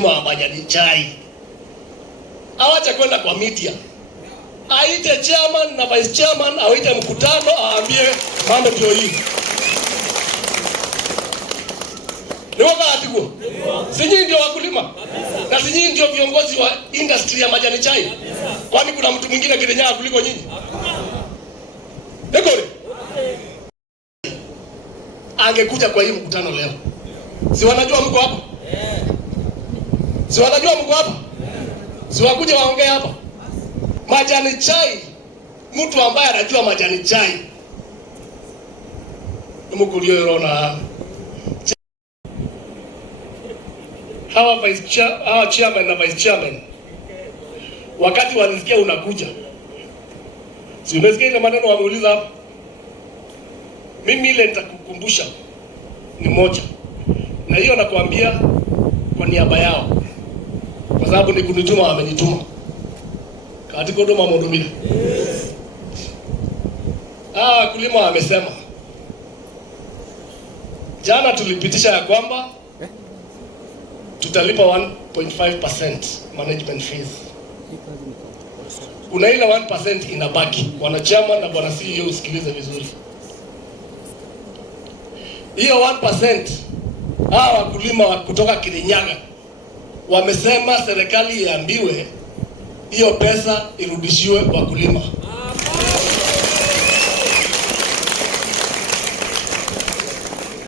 wa majani chai awacha kwenda kwa media, aite chairman na vice chairman, awaite mkutano, aambie mambo ndio hii. Ni wakati huo. Sinyi ndio wakulima na sinyi ndio viongozi wa industry ya majani chai. Kwani kuna mtu mwingine Kirinyaga kuliko nyinyi? Nikore angekuja kwa hii mkutano leo, si wanajua mko hapa? Si wanajua mko hapa? Si wakuja waongee hapa? Majani chai, mtu ambaye anajua majani chai mkulio yorona hawa chairman na vice chairman, wakati walisikia unakuja, si umesikia ile maneno wameuliza hapa? Mimi ile nitakukumbusha ni moja, na hiyo nakwambia kwa niaba yao, kwa sababu ni kunituma, wamenituma katika huduma mhudumia. Kulima wamesema jana tulipitisha ya kwamba tutalipa 1.5% management fees. Kuna ile 1% inabaki. Wanachama na bwana CEO usikilize vizuri. Hiyo 1% wakulima kutoka Kirinyaga wamesema serikali iambiwe hiyo pesa irudishiwe wakulima.